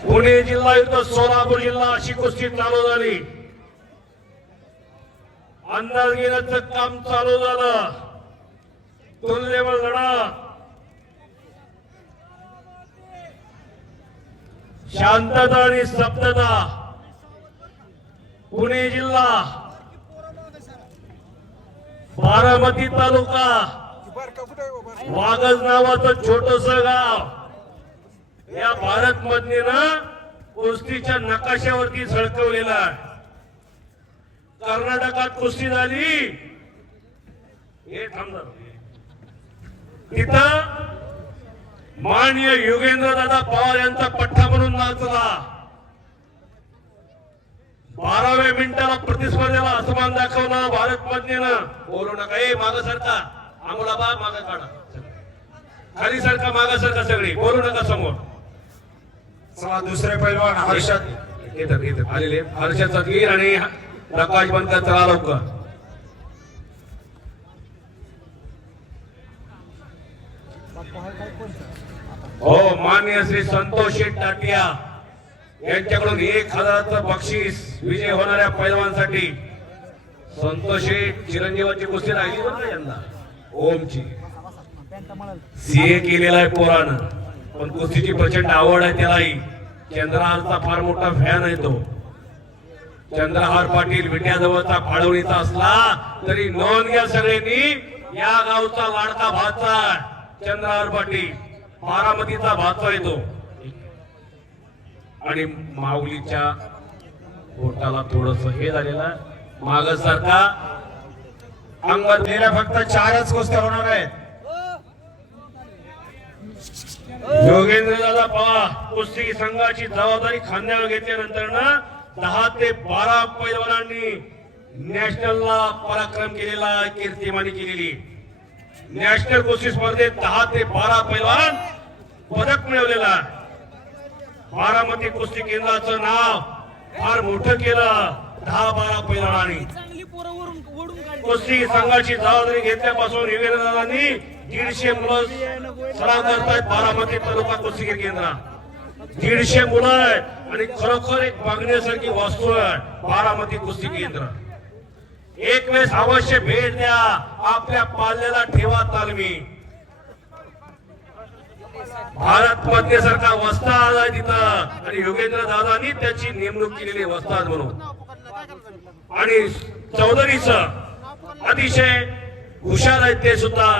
पुणे जिल्हा युद्ध सोलापूर जिल्हा अशी कुस्ती चालू झाली. अंदाज घेण्याचं काम चालू झालं. तुलनेवर लढा. शांतता आणि सप्तता. पुणे जिल्हा. बारामती तालुका. वागज नावाचं छोटस गाव. या भारत मधनीनं कुस्तीच्या नकाशावरती झळकवलेला आहे. कर्नाटकात कुस्ती झाली. हे थांबणार. तिथं माननीय योगेंद्र दादा पवार यांचा पठ्ठा म्हणून नाचला बाराव्या मिनिटाला प्रतिस्पर्धेला असमान दाखवला भारत मधनं. बोलू नका. ए माग सरका. आंघोळा बा माग काढा. खाली सरका माग सरका सगळी. बोलू नका समोर. चला दुसरे पैलवान हर्षद येतात येतात आलेले हर्षद सदगीर आणि प्रकाश बनकर चला लवकर हो मान्य श्री संतोष टाटिया यांच्याकडून एक हजाराचं बक्षीस विजय होणाऱ्या पैलवानसाठी संतोषी शेठ चिरंजीवाची कुस्ती राहिली बरं का यंदा? ओमची. सीए केलेला आहे पोरानं. पण कुस्तीची प्रचंड आवड आहे त्यालाही. चंद्रहारचा फार मोठा फॅन आहे तो. चंद्रहार पाटील विट्याजवळचा फाळवणीचा असला तरी नोंद घ्या सगळ्यांनी. या गावचा लाडका भाचा चंद्रहार पाटील. बारामतीचा भाचा तो. आणि माऊलीच्या पोटाला थोडस हे झालेलं माग सारखा अंगात फक्त चारच गोष्ट होणार आहेत. योगेंद्र दादा पवार कुस्ती संघाची जबाबदारी खांद्यावर घेतल्यानंतर ना दहा ते बारा पैलवानांनी नॅशनलला पराक्रम केलेला कीर्तिमानी केलेली. नॅशनल कुस्ती स्पर्धेत दहा ते बारा पैलवान पदक मिळवलेला. बारामती कुस्ती केंद्राचं नाव फार मोठं केलं दहा बारा पैलवानांनी. कुस्ती संघाची जबाबदारी घेतल्यापासून युवेदादांनी दीडशे मुलं सराव करतायत बारामती तालुका कुस्ती केंद्रात दीडशे मुलं आहेत आणि खरोखर एक बघण्यासारखी वस्तू आहे बारामती कुस्ती केंद्र. एक वेळेस अवश्य भेट द्या आपल्या पाल्याला ठेवा तालमी. भारत पत्नीसारखा वस्ता आला तिथं आणि योगेंद्र दादानी त्याची नेमणूक केलेली वस्ताद म्हणून. आणि चौधरीचं अतिशय हुशार आहेत ते सुद्धा.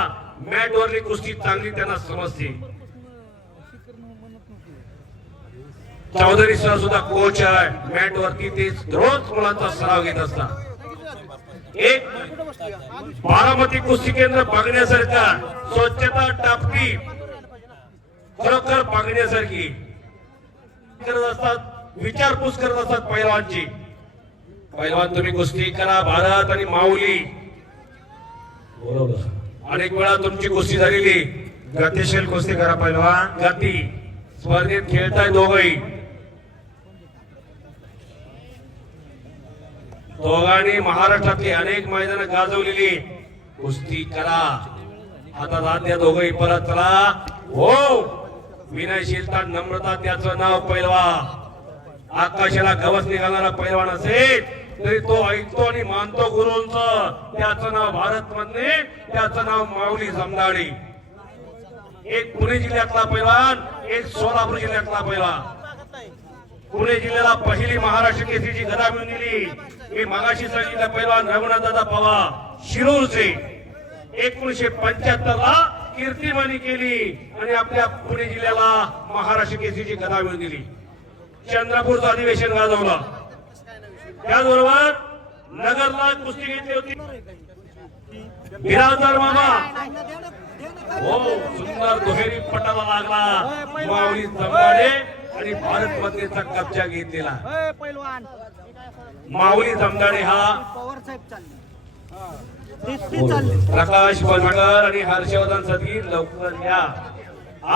मॅट वरली कुस्ती चांगली त्यांना समजते. चौधरी सर सुद्धा कोच आहे. मॅट वरती ते रोज मुलांचा सराव घेत असतात. एक बारामती कुस्ती केंद्र बघण्यासारखा स्वच्छता टापटी खरोखर बघण्यासारखी. करत असतात विचारपूस करत असतात पैलवानची. पैलवान तुम्ही कुस्ती करा भारत आणि माऊली. बरोबर. अनेक वेळा तुमची कुस्ती झालेली. गतिशील कुस्ती करा पहिलवान गती. स्पर्धेत खेळताय दोघही. दोघांनी महाराष्ट्रातली अनेक मैदान गाजवलेली. कुस्ती करा. आता जात द्या दोघही. परत चला. हो. विनयशीलता नम्रता त्याचं नाव पैलवा आकाशाला गवस निघालणारा पैलवान असेल. तरी तो ऐकतो आणि मानतो गुरुंच. त्याचं नाव भारत मधले त्याचं नाव माऊली जमदाडी. एक पुणे जिल्ह्यातला पहिला एक सोलापूर जिल्ह्यातला पहिला पुणे जिल्ह्याला पहिली महाराष्ट्र केसरीची गदा मिळून दिली. हे मागाशी सांगितलं पहिला रघुनाथदादा पवा शिरूरचे. एकोणीशे पंच्याहत्तर ला कीर्तिमानी केली आणि आपल्या पुणे जिल्ह्याला महाराष्ट्र केसरीची गदा मिळून दिली. चंद्रपूरचं अधिवेशन गाजवलं. त्याचबरोबर नगरला कुस्ती घेतली होती. बिराजदार मामा. हो सुंदर दुहेरी पटाला लागला. मावळी जमगाडे आणि भारत मातेचा कब्जा घेतलेला. माऊली जमदाडे हा प्रकाश बनकर आणि हर्षवर्धन सदगीर लवकर या.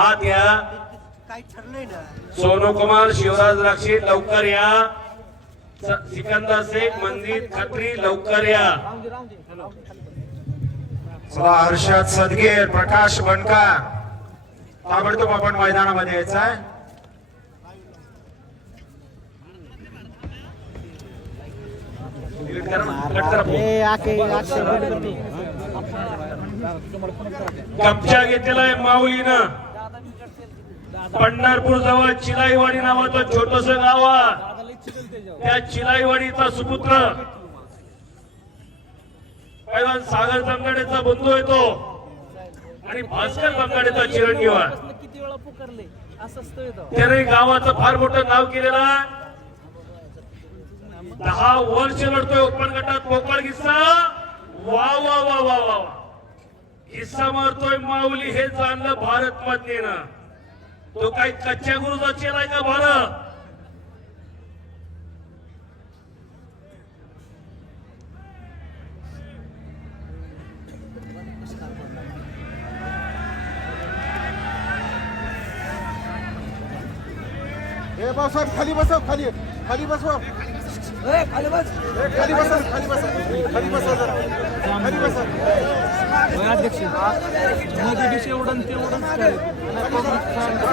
आत या. सोनू कुमार शिवराज राक्षी लवकर या. सिकंदर शेख मंदिर खत्री लवकर या. चला हर्षद सदगीर प्रकाश बनका. ताबडतोब आपण मैदानामध्ये यायचा आहे कब्जा घेतलाय माऊलीनं. पंढरपूर जवळ चिलाईवाडी नावाचं छोटस गाव त्या चिलाईवाडीचा सुपुत्र. पैलवान सागर बंगाडेचा बंधू येतो आणि भास्कर बंगाडेचा चिरंजीव किती वेळा पुकारले त्याने गावाचं फार मोठं नाव केलेलं आहे. दहा वर्ष लढतोय ओपन गटात पोकळ किस्सा. वा वा वा वा वा किस्सा मारतोय माऊली हे जाणलं भारत मातेनं. तो काही कच्च्या गुरुचा चेलाय का भारत? ए भाऊसाहेब खाली बसव खाली. खाली बसवा खाली बस. खाली बसा खाली बसा. खाली बसा जरा. खाली बसा. अध्यक्ष. विषय उडन ते उडन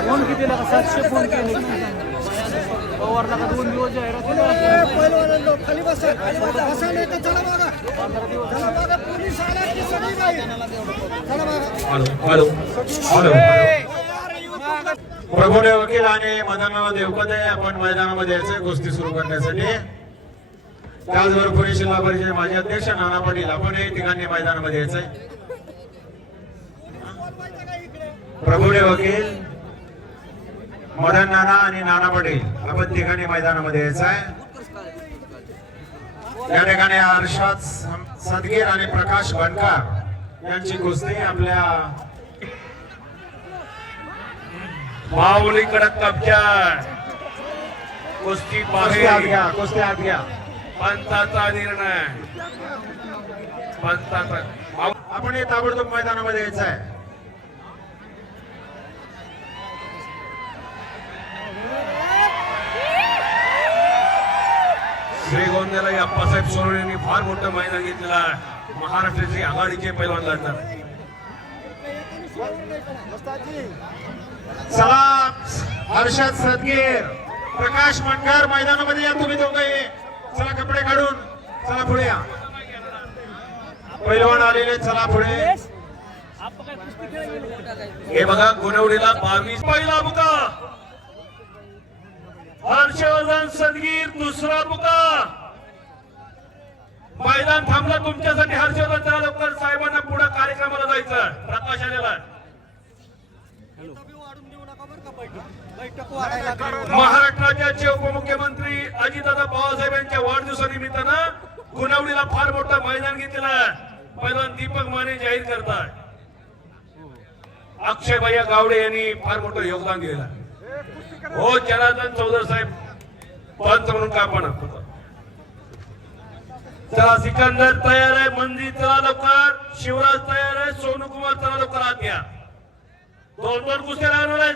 फोन किती लागा सातशे फोन केले. पवारला का दोन दिवस जाहिरात खाली बसा खाली बसा. बसा नाही तर चला बघा चला बघा पोलीस आला की सगळी जाईल चला बघा हॅलो हॅलो. प्रभुने वकील आणि मदनराव देवकते आपण मैदानामध्ये यायचंय गोष्टी सुरू करण्यासाठी. त्याचबरोबर पुणे जिल्हा परिषद माजी अध्यक्ष नाना पाटील आपण हे ठिकाणी मैदानामध्ये यायचंय प्रभुने वकील मदन नाना आणि नाना पाटील आपण ठिकाणी मैदानामध्ये यायचं. आहे या ठिकाणी हर्षात सदगीर आणि प्रकाश बनकार यांची गोष्टी आपल्या माऊली कडक कब्जा. कुस्ती कुस्ती आत घ्या कुस्ती आत घ्या. पंचाचा निर्णय. माऊ- आपण हे ताबडतोब मैदानामध्ये यायचं आहे. श्रीगोंद्याला अप्पासाहेब सोनवणे यांनी फार मोठं मैदान घेतलेलं आहे. महाराष्ट्राचे आघाडीचे पैलवान लढणार. सलाम हर्षद सदगीर प्रकाश मनकर मैदानामध्ये या तुम्ही दोघे चला कपडे काढून चला पुढे या. पैलवान आलेले चला पुढे. हे बघा गोनवडीला बावीस. पहिला बुका. हर्षवर्धन सदगीर दुसरा बुका. मैदान थांबला तुमच्यासाठी हर्षवर्धन लवकर. साहेबांना पुढे कार्यक्रमाला जायचं प्रकाश आलेला आहे. महाराष्ट्राचे उपमुख्यमंत्री अजितदादा पवारसाहेब यांच्या वाढदिवसानिमित्तानं गुणवडीला फार मोठं मैदान घेतलेलं आहे. पैलवान दीपक माने जाहीर करताय. अक्षय भैया गावडे यांनी फार मोठं योगदान दिलेलं हो जनार्दन चौधरी साहेब पंच म्हणून का पण चला सिकंदर तयार आहे मंदिर चला लवकर. शिवराज तयार आहे सोनू कुमार चला लवकर आत घ्या दोन दोन कुस्त्या लागणार आहेत